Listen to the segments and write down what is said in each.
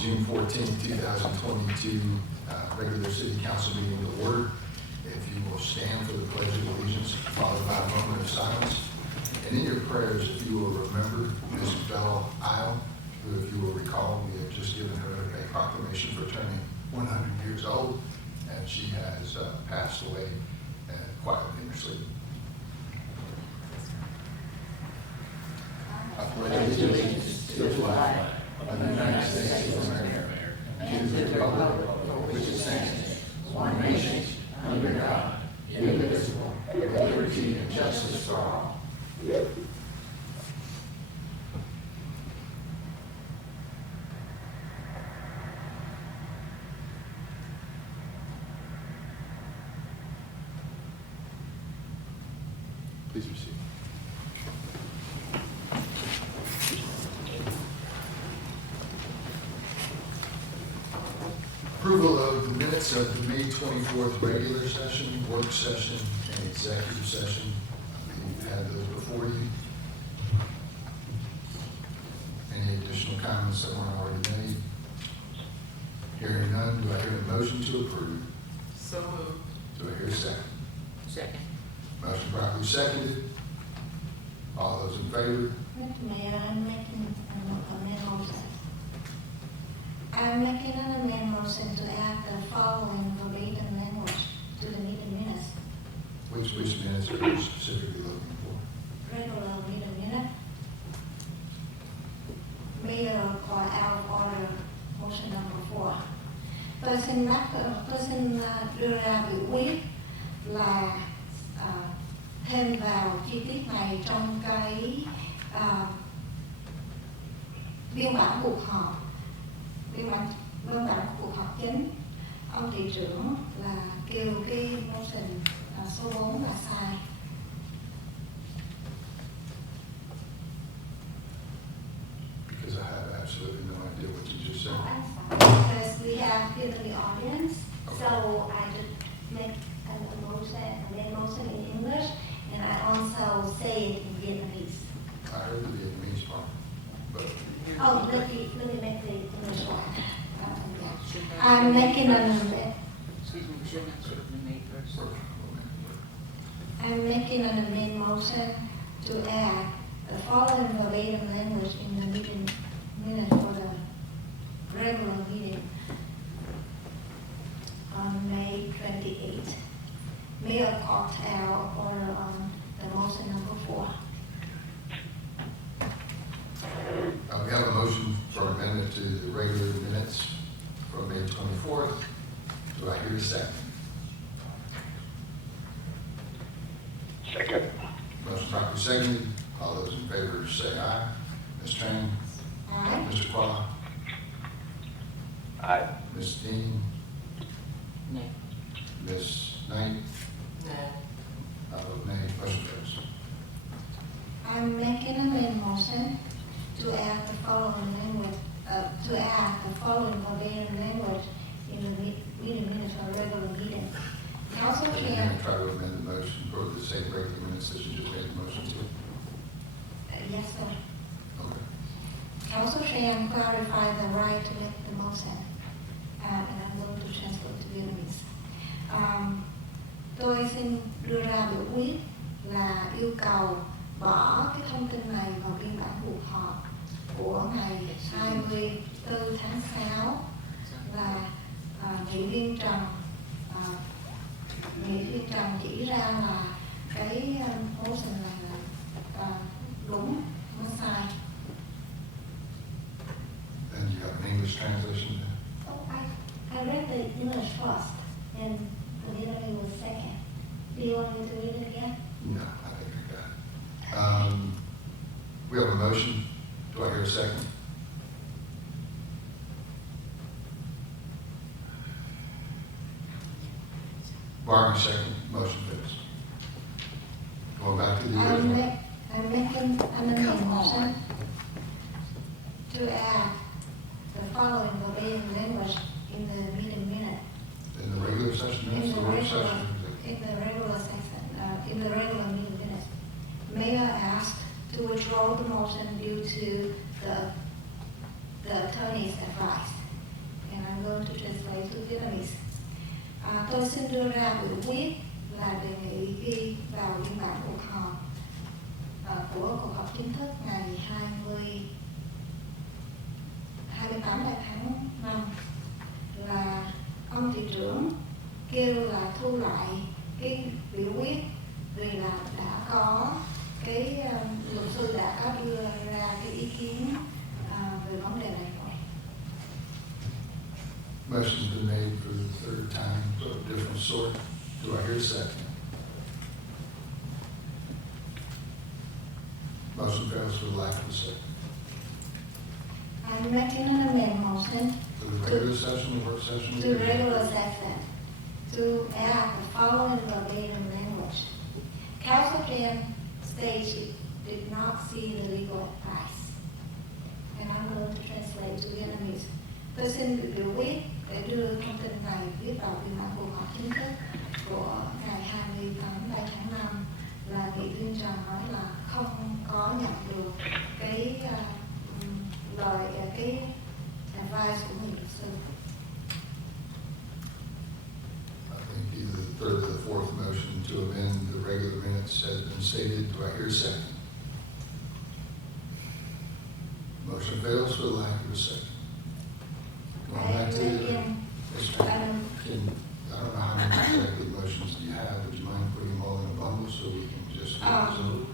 June 14th, 2022 regular city council meeting to order. If you will stand for the pledge of allegiance, followed by a moment of silence. And in your prayers, if you will remember Ms. Belle Isle, who, if you will recall, we have just given her a proclamation for turning 100 years old, and she has passed away quietly in her sleep. I pledge allegiance to the flag of the United States of America and to the republic for which it stands, one nation, under God, indivisible, with liberty and justice for all. Please proceed. Approval of the minutes of the May 24th regular session, work session, and executive session. You've had those before you. Any additional comments that weren't already made? Hearing none, do I hear a motion to approve? So moved. Do I hear a second? Second. Motion properly seconded. All those in favor? Mayor, I'm making an amendment motion to add the following verbatim language to the meeting minutes. Which minutes are you specifically looking for? Regular meeting minute. Mayor call out of order motion number 4. Tôi xin đưa ra biểu quyết là thêm vào chi tiết này trong cái biên bản cuộc họp, biên bản cuộc họp chính. Ông thị trưởng là kêu cái motion số 4 là sai. Because I have absolutely no idea what you just said. I'm sorry, because we have given the audience, so I just make a motion in English, and I also say it in Vietnamese. I heard the Vietnamese part, but Oh, let me make the English one. I'm making an amendment. I'm making an amendment motion to add the following verbatim language in the meeting minute for the regular meeting on May 28th. Mayor called out order on the motion number 4. we have a motion for amendment to the regular minutes from May 24th. Do I hear a second? Second. Motion properly seconded. All those in favor say aye. Ms. Tran? Aye. Mr. Qua? Aye. Ms. Dean? No. Ms. Knight? No. I vote nay. Motion carries. I'm making an amendment motion to add the following language, verbatim language in the meeting minutes for a regular meeting. Council And you're can, going to try to amend the motion for the same regular minutes that you just made the motion to? yes, sir. Okay. Council can clarify the right to make the motion, and I'm going to transfer to Vietnamese. Tôi xin đưa ra biểu quyết là yêu cầu bỏ cái thông tin này vào biên bản cuộc họp của ngày 24 tháng 6 và nghị viên Trần chỉ ra là cái motion này là đúng, nó sai. And you have an English translation? Oh, I read the English first and the Vietnamese was second. Do you want me to read it again? No, I think I got it. We have a motion. Do I hear a second? Barney, second. Motion, please. Going back to the original. I'm making an amendment motion to add the following verbatim language in the meeting minute. In the regular session minutes, the work session? In the regular section, in the regular meeting minutes. Mayor asked to withdraw the motion due to the attorney's advice. I'm going to translate to Vietnamese. Tôi xin đưa ra biểu quyết là đề nghị ghi vào biên bản cuộc họp của cuộc họp chính thức ngày 28 tháng 5 là ông thị trưởng kêu là thu lại cái biểu quyết vì là đã có cái luật sư đã có đưa ra cái ý kiến về vấn đề này rồi. Motion's been made for the third time, of a different sort. Do I hear a second? Motion fails for lack of a second. I'm making an amendment motion For the regular session, the work session? to regular session to add the following verbatim language. Council Chair states she did not see the legal advice. And I'm going to translate to Vietnamese. Tôi xin biểu quyết để đưa thông tin này viết vào biên bản cuộc họp chính thức của ngày 28 tháng 5 là nghị viên Trần nói là không có nhận được cái cái advice của người luật sư. I think either the third or the fourth motion to amend the regular minutes has been stated. Do I hear a second? Motion fails for lack of a second. Going back to I don't know how many executive motions you have. Would you mind putting them all in a bundle so we can just get this over?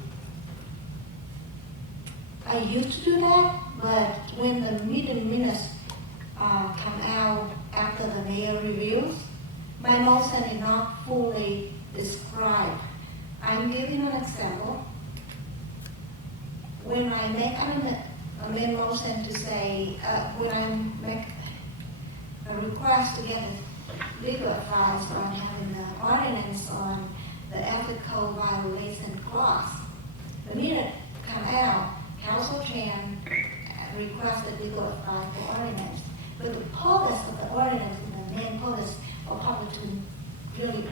I used to do that, but when the meeting minutes come out after the mayor reviews, my motion is not fully described. I'm giving an example. When I make an motion to say, when I make a request to get legal advice on having the ordinance on the ethical violation clause, the minute come out, council can request a legal advice for ordinance. But the purpose of the ordinance and the main purpose for public to really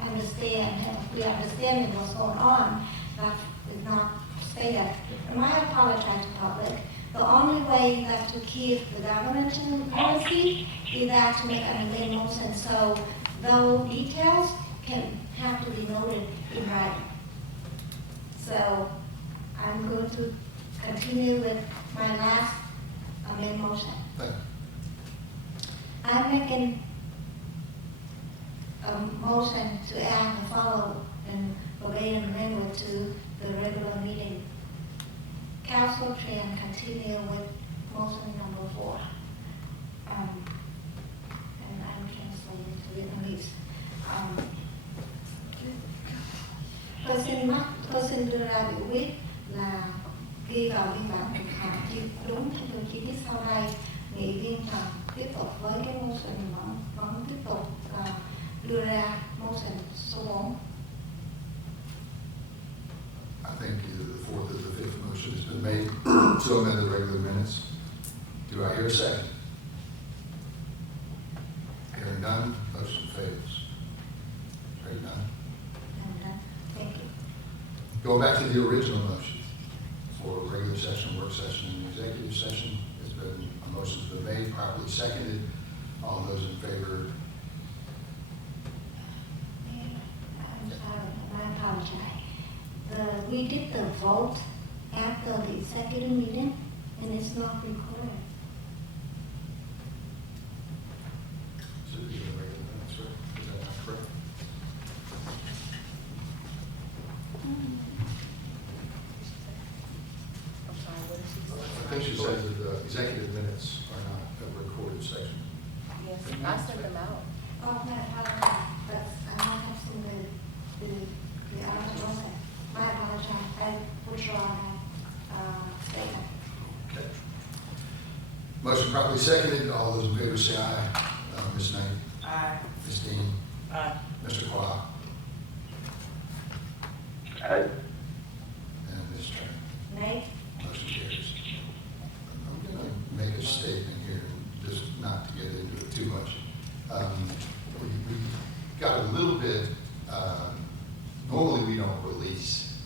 understand, have a clear understanding what's going on, that is not stated. And I apologize to public. The only way that to keep the government policy is that to make an amendment motion, so those details can have to be noted in writing. So I'm going to continue with my last amendment motion. Thank you. I'm making a motion to add the following verbatim language to the regular meeting. Council can continue with motion number 4. And I'm translating to Vietnamese. Tôi xin đưa ra biểu quyết là ghi vào biên bản thực hành đúng theo chi tiết sau đây. Nghị viên Trần tiếp tục với cái motion vẫn tiếp tục đưa ra motion số 4. I think either the fourth or the fifth motion has been made to amend the regular minutes. Do I hear a second? Hearing none, motion fails. Hearing none. Thank you. Going back to the original motion for regular session, work session, and executive session, a motion's been made, properly seconded. All those in favor? I'm sorry, I apologize. We did the vote after the executive meeting, and it's not recorded. Should be in the regular minutes, right? Is that not correct? I'm sorry, what is he I think she said that the executive minutes are not a recorded section. Yes, I sent them out. Oh, I apologize, but I might have seen the other motion. I apologize, I withdraw that statement. Okay. Motion properly seconded. All those in favor say aye. Ms. Knight? Aye. Ms. Dean? Aye. Mr. Qua? Aye. And Ms. Turner? Nay? Motion carries. I'm going to make a statement here, just not to get into it too much. We got a little bit, normally we don't release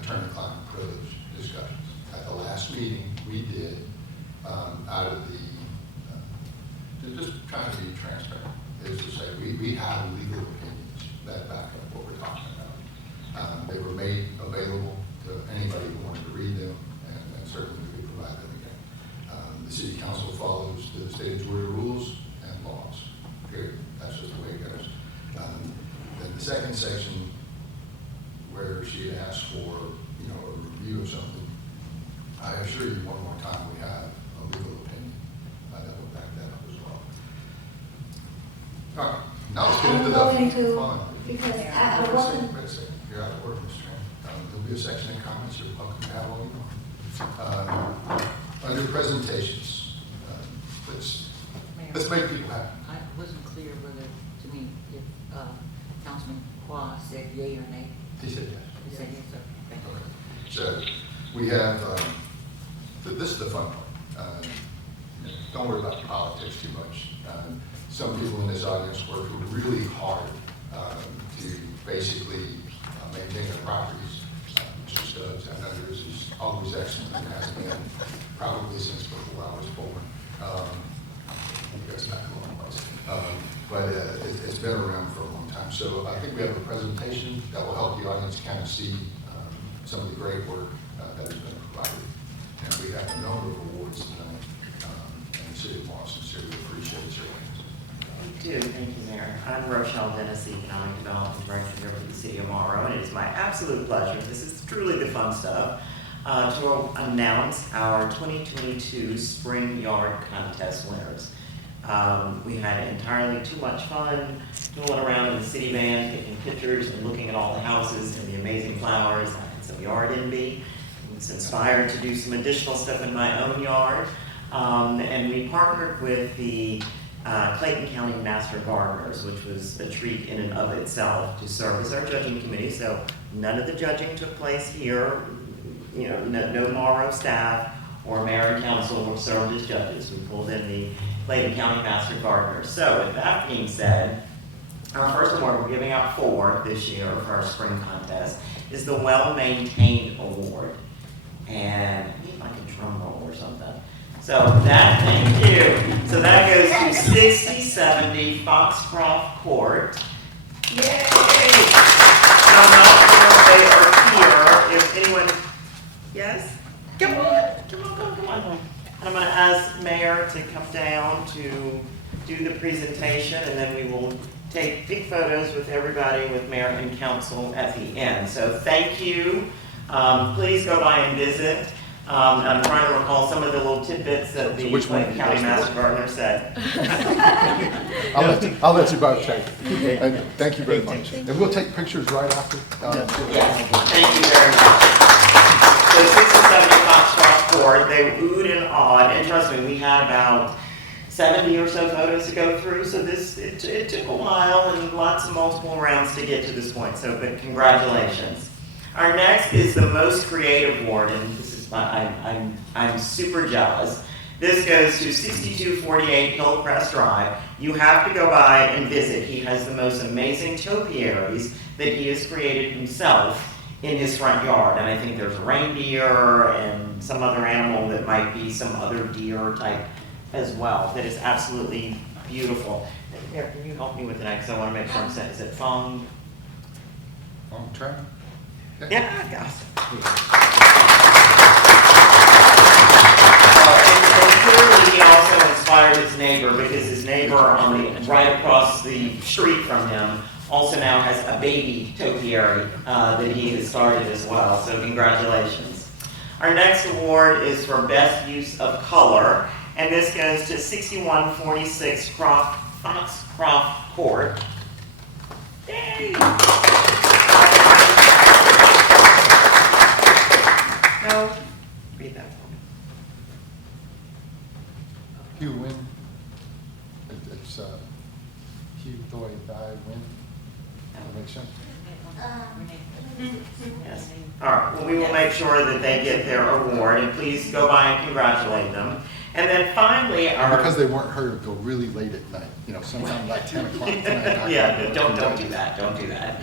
attorney-client privilege discussions. At the last meeting, we did, out of the and just trying to be transparent, is to say we have legal opinions that back up what we're talking about. They were made available to anybody who wanted to read them, and certainly we could provide them again. The city council follows the state of Georgia rules and laws, period. That's just the way it goes. Then the second section, where she had asked for, a review of something, I assure you one more time, we have a legal opinion that will back that up as well. All right, now let's get into the I'm going to, fun. because Wait I a wasn't, second, wait a second. You're out of order, Mr. Chairman. There'll be a section in comments you're welcome to have all you want. Under presentations, let's make people happy. I wasn't clear whether, to me, if Councilman Qua said yea or nay. He said yes. He said yes, sir. Thank you. Okay. So we have, this is the fun part. Don't worry about the politics too much. Some people in this audience work really hard to basically maintain their properties. Mr. Stubbs, I know yours is always excellent and has been probably since before I was born. It goes back a long ways. But it's been around for a long time. So I think we have a presentation that will help the audience kind of see some of the great work that has been provided. And we have a number of awards tonight, and the city of Morrow sincerely appreciates your wins. We do, thank you, Mayor. I'm Rochelle Dennis, Economic Development Director here for the City of Morrow, and it is my absolute pleasure, this is truly the fun stuff, to announce our 2022 Spring Yard Contest winners. We had entirely too much fun tooling around in the city van, taking pictures and looking at all the houses and the amazing flowers. I had some yard envy. I was inspired to do some additional stuff in my own yard. And we partnered with the Clayton County Master Gardeners, which was a treat in and of itself to serve as our judging committee. So none of the judging took place here. No Morrow staff or mayor and council were served as judges. We pulled in the Clayton County Master Gardeners. So with that being said, our first award, we're giving out 4 this year for our spring contest, is the Well-Maintained Award. And I need like a drum roll or something. So thank you. So that goes to 6070 Foxcroft Court. Yay! I'm not sure if they are here. If anyone, yes? Come on. And I'm going to ask Mayor to come down to do the presentation, and then we will take big photos with everybody, with Mayor and Council at the end. So thank you. Please go by and visit. I'm trying to recall some of the little tidbits that the Clayton County Master Gardener said. I'll let you both take it. And thank you very much. And we'll take pictures right after. Yes, thank you very much. So 670 Foxcroft Court, they oohed and awed, and trust me, we had about 70 or so photos to go through, so it took a while and lots of multiple rounds to get to this point, so but congratulations. Our next is the Most Creative Award, and this is I'm super jealous. This goes to 6248 Hillcrest Drive. You have to go by and visit. He has the most amazing topiaries that he has created himself in his front yard. And I think there's a reindeer and some other animal that might be some other deer type as well. That is absolutely beautiful. Here, can you help me with that? Because I want to make sure I'm saying, is it Fong? On track? Yeah, I got it. And clearly he also inspired his neighbor, because his neighbor right across the street from him also now has a baby topiary that he has started as well. So congratulations. Our next award is for Best Use of Color, and this goes to 6146 Foxcroft Court. Yay! No, read that for me. Hugh Wynn. It's Hugh Thoy Dye Wynn. Does that make sense? Yes. All right. Well, we will make sure that they get their award, and please go by and congratulate them. And then finally, Because they weren't heard, go really late at night. Sometime like 10 o'clock tonight. Yeah, don't do that. Don't do that.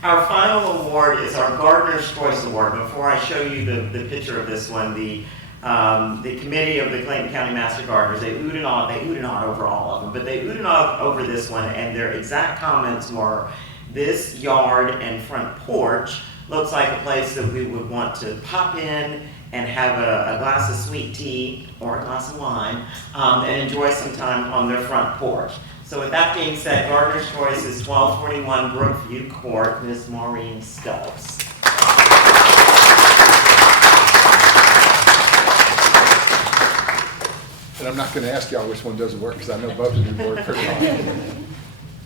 Our final award is our Gardener's Choice Award. Before I show you the picture of this one, the The committee of the Clayton County Master Gardeners, they oohed and awed over all of them, but they oohed and awed over this one, and their exact comments were, this yard and front porch looks like a place that we would want to pop in and have a glass of sweet tea or a glass of wine and enjoy some time on their front porch. So with that being said, Gardener's Choice is 1241 Brookview Court, Miss Maureen Stubbs. And I'm not going to ask y'all which one doesn't work, because I know both of you work pretty hard.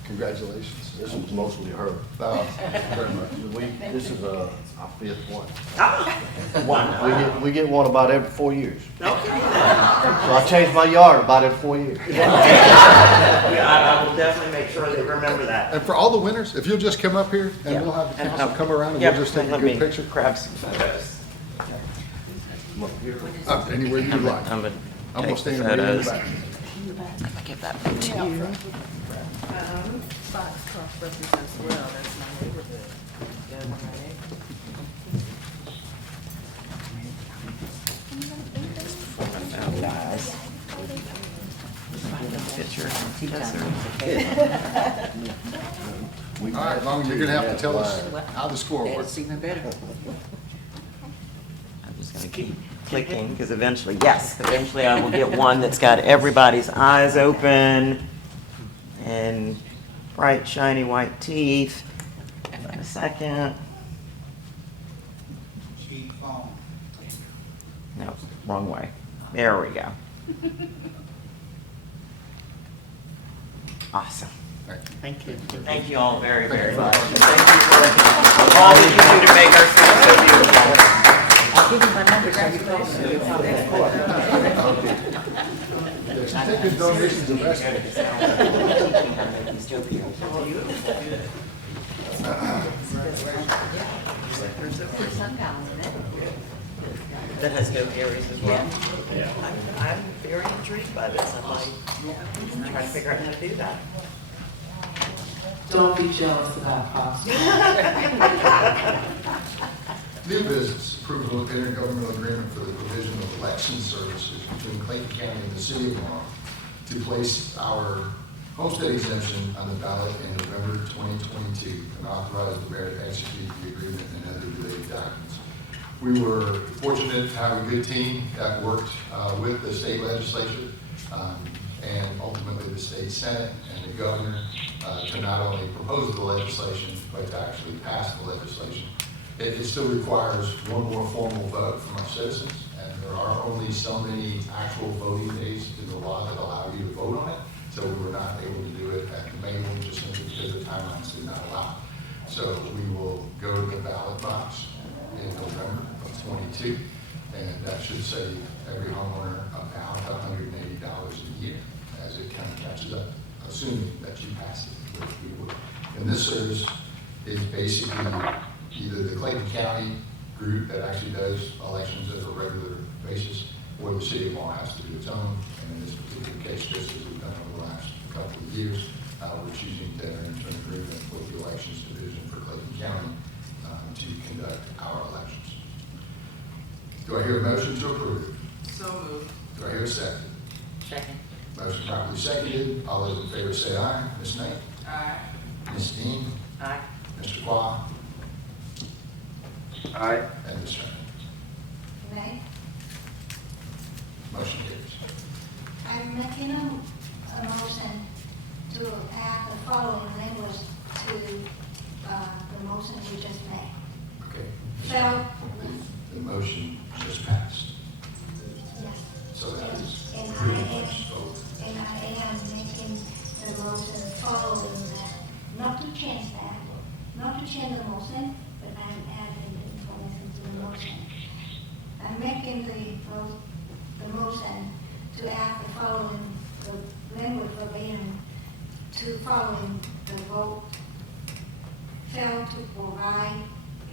Congratulations. This was mostly her. Very much. This is our fifth one. One. We get one about every 4 years. Okay. So I change my yard about every 4 years. I will definitely make sure they remember that. And for all the winners, if you'll just come up here, and Yeah. we'll have the And council come around, and Yep, we'll just take a let good me picture. grab some photos. Come up here. Anywhere you'd like. I'm gonna I'm going take to stand the right in the photos. back. If I give that back to you. Foxcroft represents well, that's my neighborhood. Got one right there. Guys. Picture. All right, Long, you're going to have to tell us how the score was. That's even better. I'm just gonna keep clicking, because eventually I will get one that's got everybody's eyes open and bright, shiny white teeth. In a second. No, wrong way. There we go. Awesome. Thank you. Thank you all very, very much. Thank you for all that you do to make our city so beautiful. I'll give you my number so you call me. Yes, take good donations of vegetables. That has no areas as well. I'm very intrigued by this. I'm like, trying to figure out how to do that. Don't be jealous about Fox. New business, approval of intergovernmental agreement for the provision of election services between Clayton County and the city of Morrow to place our homestead exemption on the ballot in November 2022 and authorize the mayor to execute the agreement and other related documents. We were fortunate to have a good team that worked with the state legislature and ultimately the state senate and the governor to not only propose the legislation, but to actually pass the legislation. It still requires one more formal vote from our citizens, and there are only so many actual voting days in the law that allow you to vote on it, so we were not able to do it at the May one just simply because the timelines did not allow. So we will go to the ballot box in November of 22, and that should save every homeowner about $180 a year as it kind of catches up, assuming that you pass it, which we would. And this service is basically either the Clayton County group that actually does elections as a regular basis, or the city of Morrow has to do its own. And in this particular case, just as we've done over the last couple of years, we're choosing to enter into an agreement with the elections division for Clayton County to conduct our elections. Do I hear a motion to approve? So moved. Do I hear a second? Second. Motion properly seconded. All those in favor say aye. Ms. Knight? Aye. Ms. Dean? Aye. Mr. Qua? Aye. And Ms. Sherman? Nay. Motion carries. I'm making a motion to add the following language to the motion you just made. Okay. So, The motion just passed. yes. So that is And pretty I much vote. am making the motion following that, not to change that, not to change the motion, but I'm adding the information to the motion. I'm making the motion to add the following, the language verbatim to following the vote, fail to provide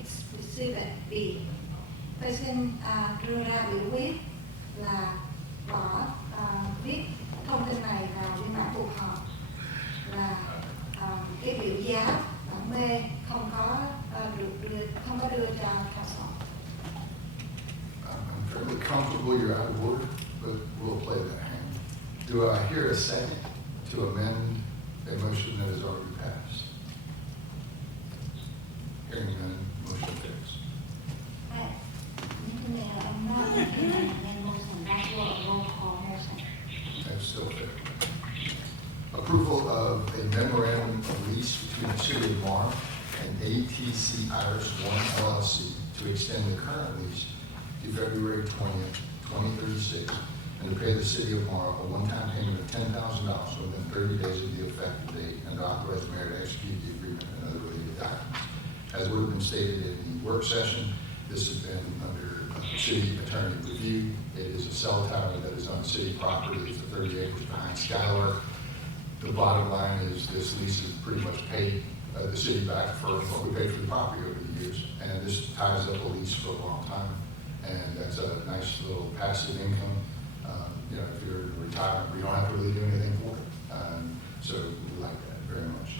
specific B. Tôi xin đưa ra biểu quyết là bỏ viết thông tin này vào biên bản cuộc họp là cái biểu giá bản B không có đưa cho khảo sát. I'm fairly comfortable you're Do I hear a second to amend a motion that has already passed? Hearing none, motion fails. Mr. Mayor, I'm not making an motion, that's what a roll call motion. That's still fair. Approval of a memorandum of lease between the City of Morrow and ATC Iris One LLC to extend the current lease to February 20th, 2036, and to pay the City of Morrow a one-time payment of $10,000 within 30 days of the effective date, and to authorize the mayor to execute the agreement and other related documents. As would have been stated in the work session, this has been under city attorney review. It is a cell tower that is on city property. It's the 30 acres behind Skylark. The bottom line is this lease is pretty much paid the city back for what we paid for the property over the years. And this ties up a lease for a long time. And that's a nice little passive income. You know, if you're in retirement, we don't have to really do anything for it. So we like that very much.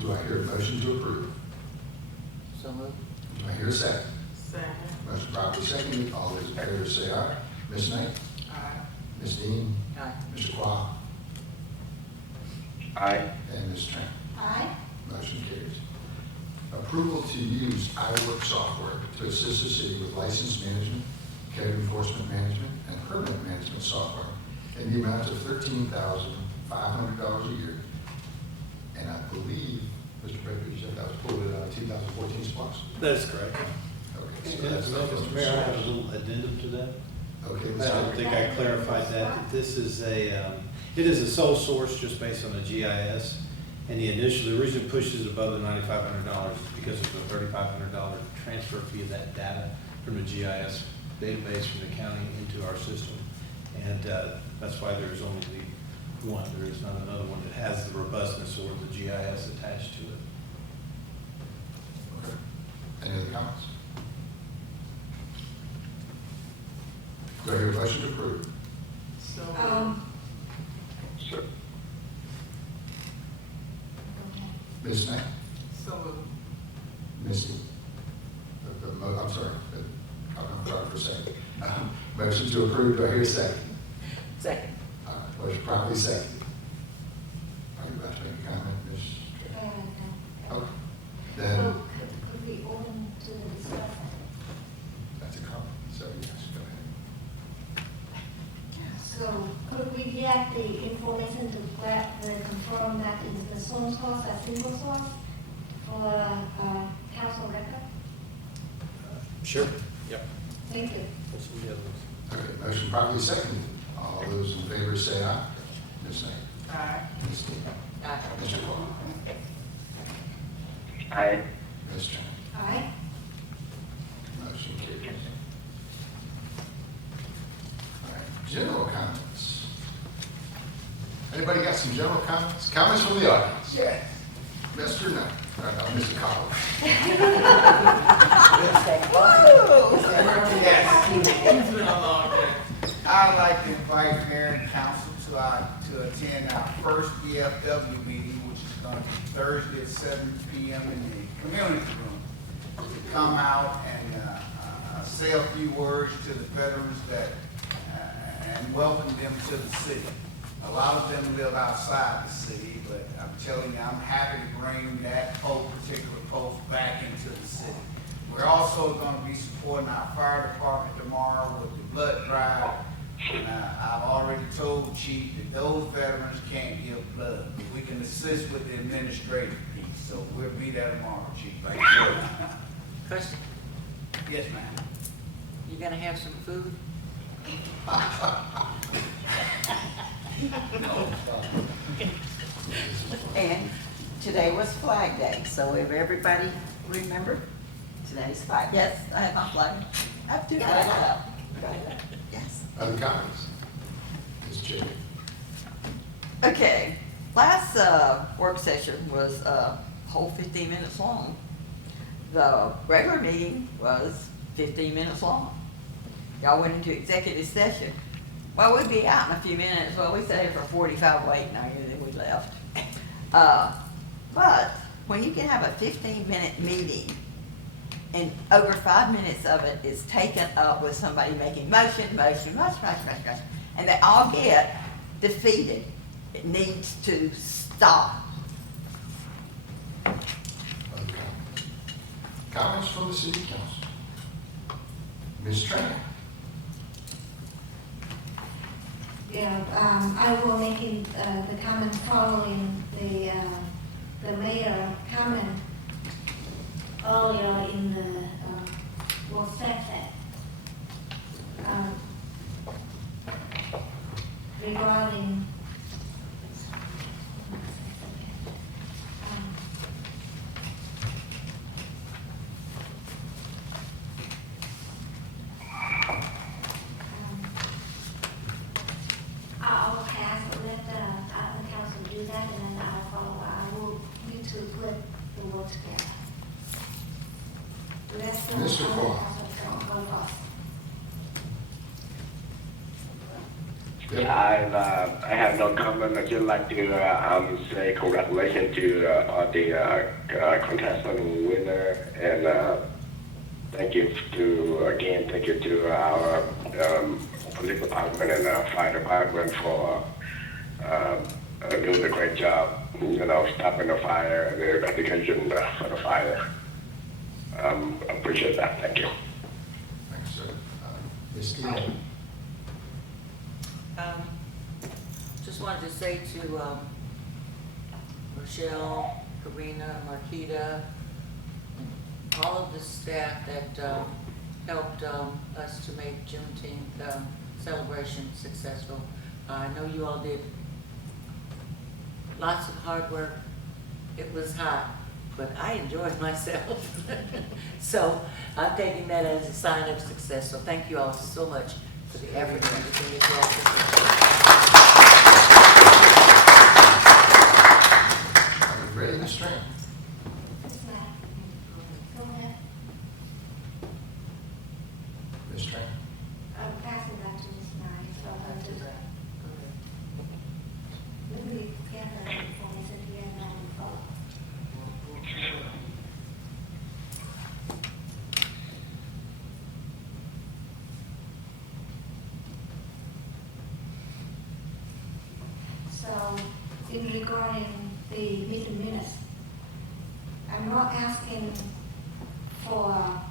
Do I hear a motion to approve? So moved. Do I hear a second? Second. Motion properly seconded. All those in favor say aye. Ms. Knight? Aye. Ms. Dean? Aye. Mr. Quah? Aye. And Ms. Tran? Aye. Motion carries. Approval to use iWork software to assist the city with license management, code enforcement management, and permit management software in the amount of $13,500 a year. And I believe, Mr. Baker, you said that was pulled out of 2014 SPLOST? That is correct. Okay, so And that's Mr. Mayor, I have a little addendum to that. Okay, I Ms. don't Howard. think I clarified that this is it is a sole source just based on the GIS. And the reason it pushes it above the $9,500 is because of the $3,500 transfer fee of that data from the GIS database from the county into our system. And that's why there's only the one. There is not another one that has the robustness or the GIS attached to it. Okay. Any other comments? Do I hear a motion to approve? So Sure. Okay. Ms. Knight? So moved. Missy? I'm sorry, I'll come for a second. Motion to approve, do I hear a second? Second. Motion properly seconded. Are you about to make a comment, Ms.? Okay. Then, So could we open to the discussion? that's a comment, so yes, go ahead. So could we get the information to confirm that is the sole source, a single source for council record? Sure. Yep. Thank you. What's the other ones? Okay, motion properly seconded. All those in favor say aye. Ms. Knight? Aye. Ms. Dean? Aye. Mr. Paul? Aye. Ms. Tran? Aye. Motion carries. All right, general comments. Anybody got some general comments? Comments from the audience? Yes. Mr. Knight, Mr. Collins. Yes. It's been a long day. I'd like to invite mayor and council to attend our first VFW meeting, which is going to be Thursday at 7 p.m. in the community room. To come out and say a few words to the veterans and welcome them to the city. A lot of them live outside the city, but I'm telling you, I'm happy to bring that particular post back into the city. We're also going to be supporting our fire department tomorrow with the blood drive. And I've already told Chief that those veterans can't give blood, but we can assist with the administrative piece. So we'll be there tomorrow, Chief. Thank you. Question, Yes, ma'am. you gonna have some food? And today was Flag Day, so if everybody remember, today's Flag Day. Yes, I have my flag. I have two flags out. Yes. Other comments? Ms. J. Okay, last work session was a whole 15 minutes long. The regular meeting was 15 minutes long. Y'all went into executive session. Well, we'd be out in a few minutes. Well, we sat here for 45 waiting, and then we left. But when you can have a 15-minute meeting and over 5 minutes of it is taken up with somebody making motion, and they all get defeated. It needs to stop. Okay. Comments from the city council? Ms. Tran? Yeah, I will make the comment following the mayor comment earlier in the work session. Regarding I'll pass, let the council do that, and then I'll follow. I will need to put the work together. Let's go. Mr. Paul. Go first. Yeah, I have no comment. I'd just like to say congratulations to all the contestant winner, and thank you to our police department and fire department for doing a great job, stopping the fire and the investigation for the fire. I appreciate that. Thank you. Thanks, sir. Ms. Steele? Just wanted to say to Rochelle, Karina, Marquita, all of the staff that helped us to make Juneteenth celebration successful. I know you all did lots of hard work. It was hot, but I enjoyed myself. So I'm taking that as a sign of success. So thank you all so much for the effort and everything that you all put Are you ready, Ms. Tran? Ms. Matt, go ahead. Ms. Tran? I'm passing that to Ms. Nye, so I'll do that. Let me get the information here and then we'll follow. So, in regarding the meeting minutes, I'm not asking for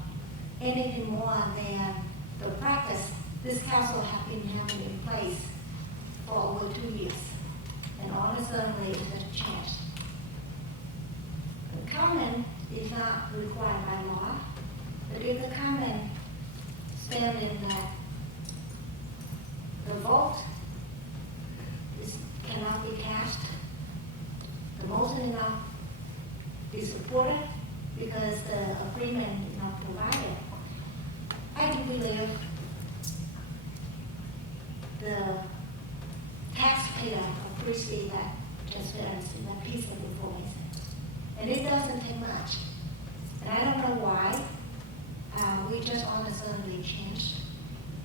anything more than the practice this council has been having in place for over 2 years. And honestly, it has changed. The comment is not required by law, but if the comment stand in that the vote cannot be cast, the motion is not be supported because the agreement is not provided. I do believe the taxpayer appreciate that transparency, that piece of information. And it doesn't take much. And I don't know why. We just all of a sudden changed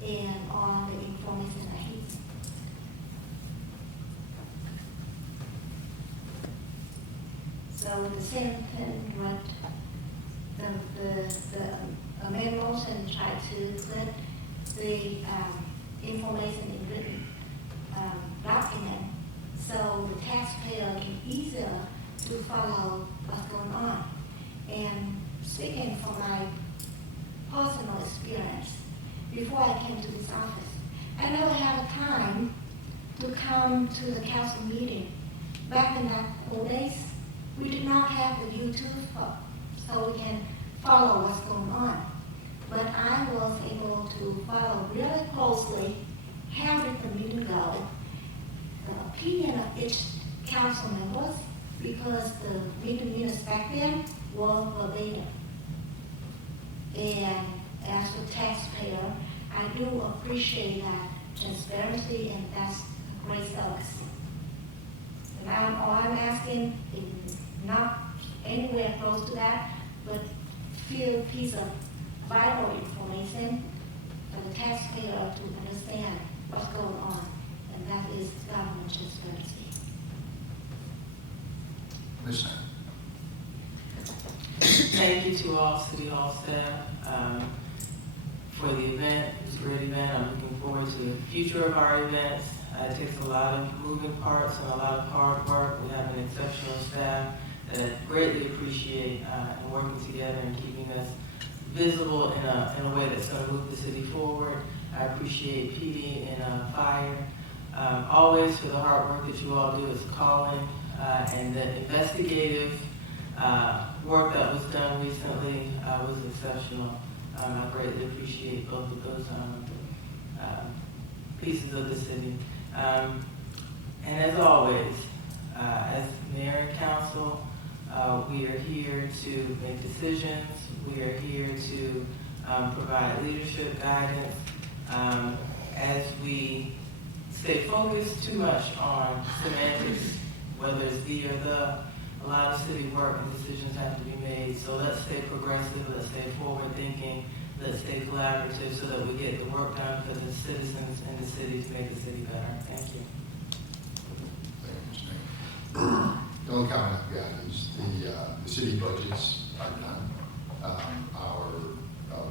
and on the information that he's. So the same thing, what the main motion tried to put the information in written document, so the taxpayer can easier to follow what's going on. And speaking from my personal experience, before I came to this office, I never had time to come to the council meeting. Back in that old days, we did not have the YouTube so we can follow what's going on. But I was able to follow really closely how did the meeting go, the opinion of each council members, because the meeting minutes back then were verbatim. And as a taxpayer, I do appreciate that transparency, and that's a great service. And all I'm asking is not anywhere close to that, but few piece of vital information for the taxpayer to understand what's going on, and that is government transparency. Ms. Knapp? Thank you to all City Hall staff for the event. It was It's a great event. I'm looking forward to the future of our events. It takes a lot of moving parts and a lot of hard work. We have an exceptional staff that I greatly appreciate in working together and keeping us visible in a way that's going to move the city forward. I appreciate PD and Fire, always for the hard work that you all do as a calling, and the investigative work that was done recently was exceptional. I greatly appreciate both of those pieces of the city. And as always, as mayor and council, we are here to make decisions. We are here to provide leadership guidance. As we stay focused too much on semantics, whether it's the or the, a lot of city work and decisions have to be made. So let's stay progressive, let's stay forward thinking, let's stay collaborative so that we get the work done for the citizens and the city to make the city better. Thank you. Thank you, Mr. Mayor. The only comment I've got is the city budgets are done.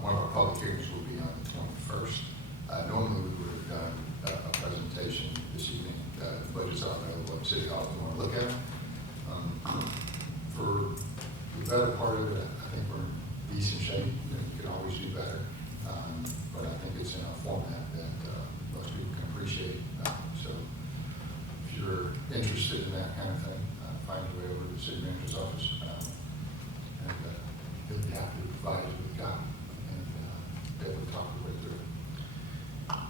One of our public hearings will be on the 21st. Normally we would have done a presentation this evening. The budgets are available at City Hall if you want to look at them. For the better part of it, I think we're in decent shape. You can always do better. But I think it's in a format that most people can appreciate. So if you're interested in that kind of thing, find your way over to the city manager's office. And they'll be happy to provide you with a copy and be able to talk your way through it.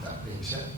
That being said,